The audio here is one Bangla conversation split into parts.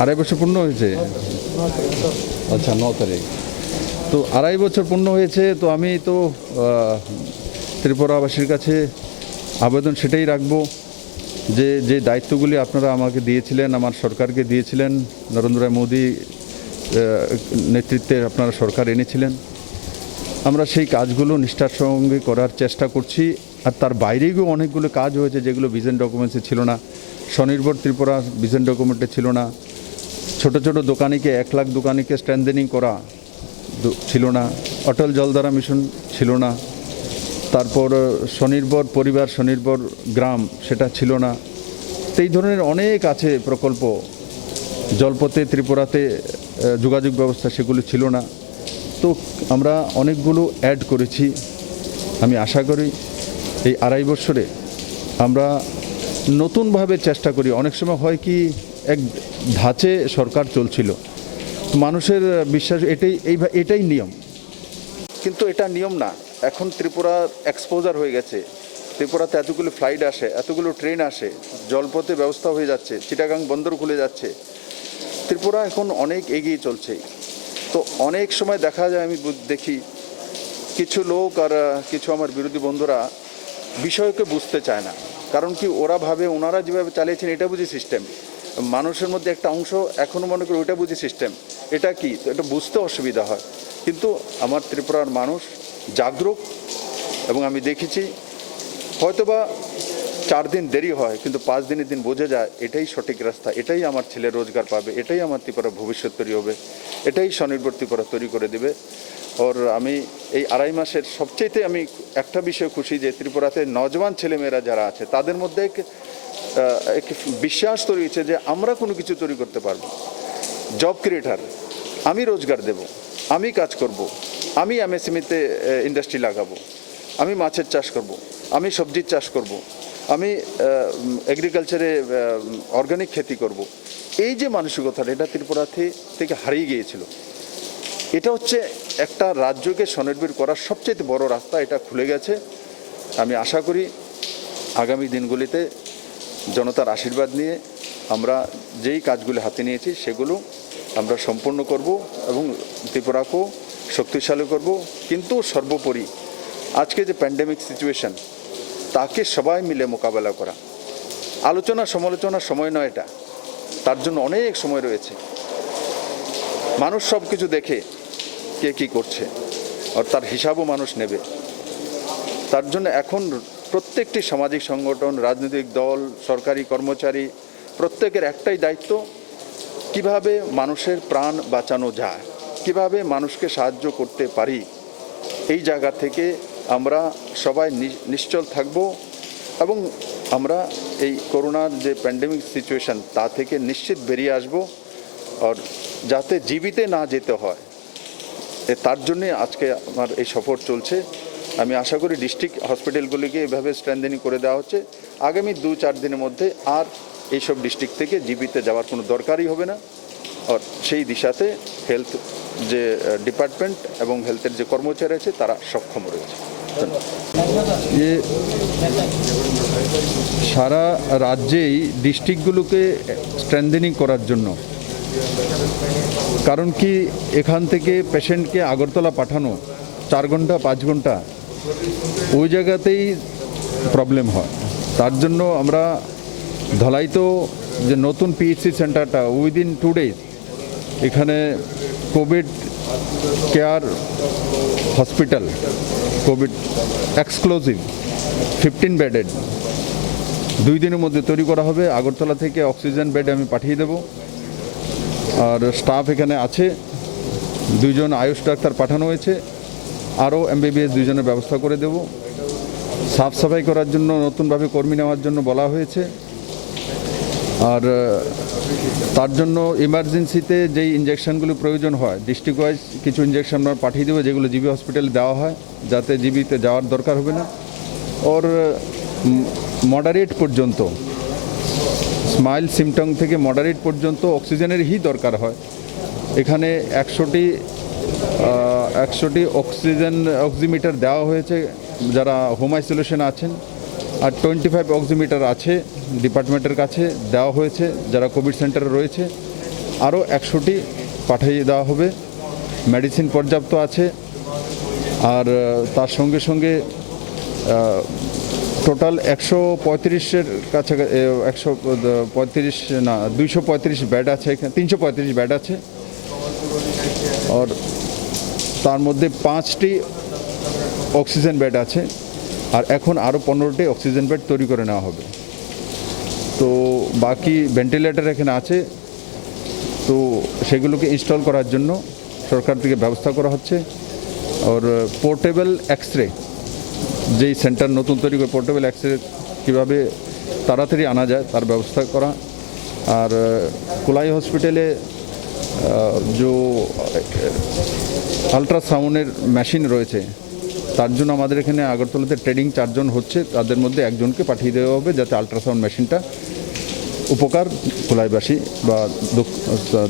আড়াই বছর পূর্ণ হয়েছে। আচ্ছা, 9 তারিখ। তো আড়াই বছর পূর্ণ হয়েছে। তো আমি তো ত্রিপুরাবাসীর কাছে আবেদন সেটাই রাখবো যে যে দায়িত্বগুলি আপনারা আমাকে দিয়েছিলেন, আমার সরকারকে দিয়েছিলেন, নরেন্দ্র মোদী নেতৃত্বে আপনারা সরকার এনেছিলেন, আমরা সেই কাজগুলো নিষ্ঠার সঙ্গে করার চেষ্টা করছি। আর তার বাইরেও অনেকগুলো কাজ হয়েছে যেগুলো ভিশন ডকুমেন্টসে ছিল না। স্বনির্ভর ত্রিপুরা ভিশন ডকুমেন্টে ছিল না। ছোট ছোট দোকানিকে 1 লাখ দোকানিকে স্ট্রেন্থেনিং করা ছিল না। অটল জলধারা মিশন ছিল না। তারপর স্বনির্ভর পরিবার, স্বনির্ভর গ্রাম, সেটা ছিল না। তো এই ধরনের অনেক আছে প্রকল্প। জলপথে ত্রিপুরাতে যোগাযোগ ব্যবস্থা, সেগুলো ছিল না। তো আমরা অনেকগুলো অ্যাড করেছি। আমি আশা করি এই আড়াই বছরে আমরা নতুনভাবে চেষ্টা করি। অনেক সময় হয় কি, এক ধাঁচে সরকার চলছিল, মানুষের বিশ্বাস এটাই নিয়ম, কিন্তু এটা নিয়ম না। এখন ত্রিপুরা এক্সপোজার হয়ে গেছে। ত্রিপুরাতে এতগুলো ফ্লাইট আসে, এতগুলো ট্রেন আসে, জলপথে ব্যবস্থা হয়ে যাচ্ছে, চিটাগাং বন্দর খুলে যাচ্ছে। ত্রিপুরা এখন অনেক এগিয়ে চলছে। তো অনেক সময় দেখা যায়, আমি দেখি কিছু লোক আর কিছু আমার বিরোধী বন্ধুরা বিষয়কে বুঝতে চায় না। কারণ কি, ওরা ভাবে ওনারা যেভাবে চালিয়েছেন এটা বুঝি সিস্টেম। মানুষের মধ্যে একটা অংশ এখনও মনে করে ওইটা বুঝি সিস্টেম। এটা কি, তো এটা বুঝতে অসুবিধা হয়। কিন্তু আমার ত্রিপুরার মানুষ জাগরুক, এবং আমি দেখেছি হয়তোবা 4 দিন দেরি হয়, কিন্তু 5 দিনের দিন বোঝা যায় এটাই সঠিক রাস্তা, এটাই আমার ছেলে রোজগার পাবে, এটাই আমার ত্রিপুরা ভবিষ্যৎ তৈরি হবে, এটাই স্বনির্ভর ত্রিপুরা তৈরি করে দেবে। ওর আমি এই আড়াই মাসের সবচেয়েতে আমি একটা বিষয় খুশি যে ত্রিপুরাতে নজওয়ান ছেলেমেয়েরা যারা আছে তাদের মধ্যে এক বিশ্বাস তৈরি হয়েছে যে আমরা কোনো কিছু তৈরি করতে পারবো। জব ক্রিয়েটার, আমি রোজগার দেব, আমি কাজ করব, আমি এমএসএমইতে ইন্ডাস্ট্রি লাগাবো, আমি মাছের চাষ করব, আমি সবজির চাষ করব, আমি এগ্রিকালচারে অর্গানিক খেতি করব। এই যে মানসিকতাটা, এটা ত্রিপুরা থেকে হারিয়ে গিয়েছিল। এটা হচ্ছে একটা রাজ্যকে স্বনির্ভর করার সবচেয়ে বড় রাস্তা, এটা খুলে গেছে। আমি আশা করি আগামী দিনগুলিতে জনতার আশীর্বাদ নিয়ে আমরা যেই কাজগুলো হাতে নিয়েছি সেগুলো আমরা সম্পূর্ণ করব এবং ত্রিপুরাকেও শক্তিশালী করব। কিন্তু সর্বোপরি আজকে যে প্যান্ডেমিক সিচুয়েশন, তাকে সবাই মিলে মোকাবেলা করা। আলোচনা সমালোচনার সময় নয় এটা, তার জন্য অনেক সময় রয়েছে। মানুষ সব কিছু দেখে কে কী করছে, আর তার হিসাবও মানুষ নেবে। তার জন্য এখন প্রত্যেকটি সামাজিক সংগঠন, রাজনৈতিক দল, সরকারি কর্মচারী, প্রত্যেকের একটাই দায়িত্ব, কিভাবে মানুষের প্রাণ বাঁচানো যায়, কিভাবে মানুষকে সাহায্য করতে পারি। এই জায়গা থেকে আমরা সবাই নিশ্চল থাকব এবং আমরা এই করোনার যে প্যান্ডেমিক সিচুয়েশন, তা থেকে নিশ্চিত বেরিয়ে আসব। আর যাতে জীবিতে না যেতে হয়, তার জন্যে আজকে আমার এই সফর চলছে। আমি আশা করি ডিস্ট্রিক্ট হসপিটালগুলিকে এভাবে স্ট্রেন্থেনিং করে দেওয়া হচ্ছে। আগামী 2-4 দিনের মধ্যে আর এইসব ডিস্ট্রিক্ট থেকে জীবিতে যাওয়ার কোনো দরকারই হবে না। আর সেই দিশাতে হেলথ যে ডিপার্টমেন্ট এবং হেলথের যে কর্মচারী আছে তারা সক্ষম রয়েছে। সারা রাজ্যেই ডিস্ট্রিক্টগুলোকে স্ট্রেন্থেনিং করার জন্য, কারণ কি, এখান থেকে পেশেন্টকে আগরতলা পাঠানো 4 ঘন্টা 5 ঘন্টা, ওই জায়গাতেই প্রবলেম হয়। তার জন্য আমরা ধলাইতো যে নতুন পিএইচসি সেন্টারটা উইদিন 2 days এখানে Covid care hospital, Covid exclusive 15 bedded 2 দিনের মধ্যে তৈরি করা হবে। আগরতলা থেকে অক্সিজেন বেড আমি পাঠিয়ে দেব। আর স্টাফ এখানে আছে, 2 জন আয়ুষ ডাক্তার পাঠানো হয়েছে, আরও এমবিবিএস 2 জনের ব্যবস্থা করে দেব। সাফ সাফাই করার জন্য নতুনভাবে কর্মী নেওয়ার জন্য বলা হয়েছে। আর তার জন্য ইমার্জেন্সিতে যেই ইঞ্জেকশনগুলো প্রয়োজন হয়, ডিস্ট্রিক্ট ওয়াইজ কিছু ইঞ্জেকশন আমরা পাঠিয়ে দেবো, যেগুলো জিবি হসপিটালে দেওয়া হয়, যাতে জিবিতে যাওয়ার দরকার হবে না। ওর মডারেট পর্যন্ত, স্মাইল সিমটম থেকে মডারেট পর্যন্ত অক্সিজেনেরই দরকার হয়। এখানে 100টি অক্সিমিটার দেওয়া হয়েছে যারা হোম আইসোলেশন আছেন, আর 25 অক্সিমিটার আছে ডিপার্টমেন্টের কাছে দেওয়া হয়েছে যারা কোভিড সেন্টারে রয়েছে। আরও 100টি পাঠিয়ে দেওয়া হবে। মেডিসিন পর্যাপ্ত আছে। আর তার সঙ্গে সঙ্গে টোটাল 135-এর কাছাকাছি 135 না 235 বেড আছে এখানে, 335 বেড আছে। আর তার মধ্যে 5টি অক্সিজেন বেড আছে, আর এখন আরও 15টি অক্সিজেন বেড তৈরি করে নেওয়া হবে। তো বাকি ভেন্টিলেটর এখানে আছে, তো সেগুলোকে ইনস্টল করার জন্য সরকার থেকে ব্যবস্থা করা হচ্ছে। আর পোর্টেবল এক্স-রে, যেই সেন্টার নতুন তৈরি করে পোর্টেবল এক্স-রে কীভাবে তাড়াতাড়ি আনা যায় তার ব্যবস্থা করা। আর কোলাই হসপিটালে যে আলট্রাসাউন্ডের মেশিন রয়েছে, তার জন্য আমাদের এখানে আগরতলাতে ট্রেনিং 4 জন হচ্ছে, তাদের মধ্যে একজনকে পাঠিয়ে দেওয়া হবে যাতে আলট্রাসাউন্ড মেশিনটা উপকার কোলাইবাসী বা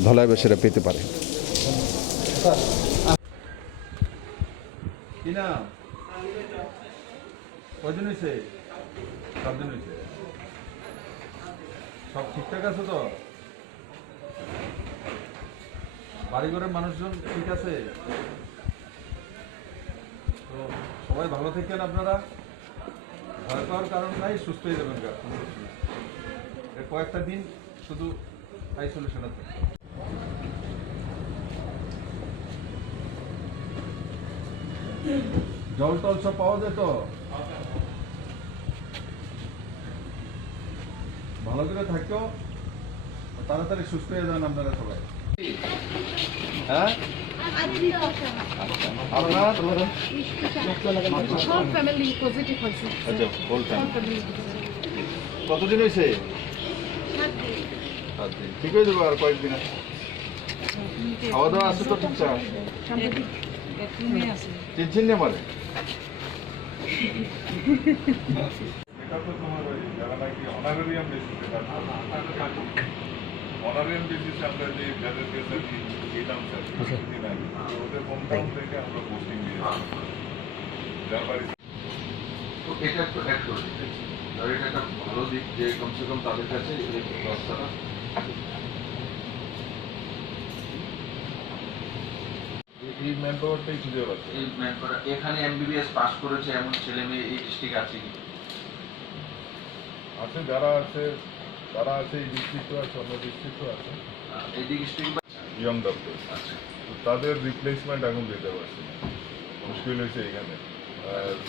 ধলাইবাসীরা পেতে পারে। সব ঠিকঠাক আছে তো? বাড়িঘরের মানুষজন ঠিক আছে তো? সবাই ভালো থাকেন আপনারা, ভয় পাওয়ার কারণ নাই, সুস্থ হয়ে যাবেন। কয়েকটা দিন শুধু আইসোলেশনে থাকবে। জল টল সব পাওয়া যায় তো? ভালো করে থাকো, তাড়াতাড়ি সুস্থ হয়ে যান আপনারা সবাই। হ্যাঁ, কতদিন হয়েছে? ঠিক হয়ে যাবো আর কয়েকদিন। খাওয়া দাওয়া আছে তো ঠিকঠাক? চিনছেন না মানে? এটা তো তোমার যারা নাকি অনারেরিয়াম বেসিসে অনারেরিয়াম বেসিসে আমরা যে যাদের দিতাম স্যার কিছুদিন আগে, ওদের হোমটাউন থেকে আমরা পোস্টিং দিয়েছি। যার বাড়ি তো এটা একটু অ্যাড করে দিতেছি, আর এটা একটা ভালো দিক যে কমসে কম তাদের কাছে এই ব্যবস্থাটা। এই ম্যান পাওয়ারটাই খুঁজে পাচ্ছে। এই ম্যান পাওয়ার এখানে এমবিবিএস পাস করেছে এমন ছেলে মেয়ে এই ডিস্ট্রিক্ট আছে কি? আছে, যারা আছে তারা আছে, এই ডিস্ট্রিক্টও আছে, অন্য ডিস্ট্রিক্টও আছে। এই ডিস্ট্রিক্ট ইয়ং ডক্টর আছে, তাদের রিপ্লেসমেন্ট এখন দিতে পারছি না, মুশকিল হয়েছে এখানে।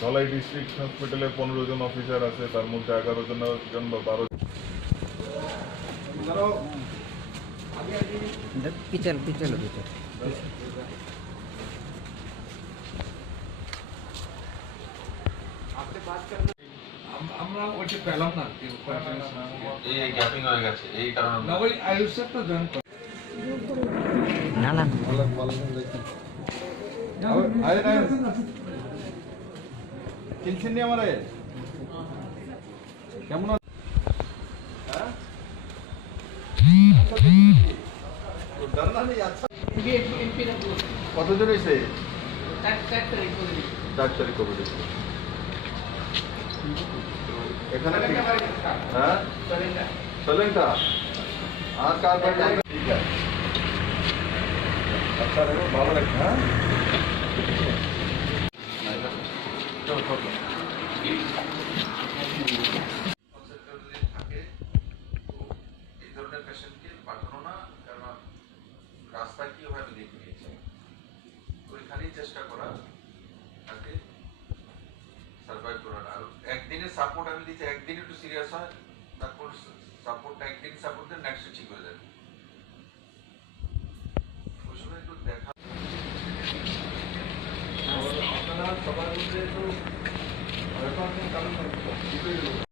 ধলাই ডিস্ট্রিক্ট হসপিটালে 15 জন অফিসার আছে, তার মধ্যে 11 জন বা 12 পিছল আমরা ওইটা পেলাম না, এই গ্যাপিং হয়ে গেছে এই কারণে। না ওই আয়ুষটা জয়েন করে না চিনছেন নি আমারে? কেমন কতজন হয়েছে? 4 তারিখ কোভিড এখানে। হ্যাঁ চলেনটা আর কার বাড়ি? ঠিক আছে, আচ্ছা দেখো ভালো লাগছে। হ্যাঁ এই ধরনের পেশেন্টকে পাঠানো না, কারণ রাস্তা কি হয় আমি দেখে নিয়েছি। ওইখানেই চেষ্টা করা তাকে সার্ভাইভ করার। আর একদিনের সাপোর্ট আমি দিচ্ছি, একদিন একটু সিরিয়াস হয়, তারপর সাপোর্টটা একদিন সাপোর্ট দেন, নেক্সট ঠিক হয়ে যাবে। ওই সময় একটু দেখা আপনারা সবার মধ্যে একটু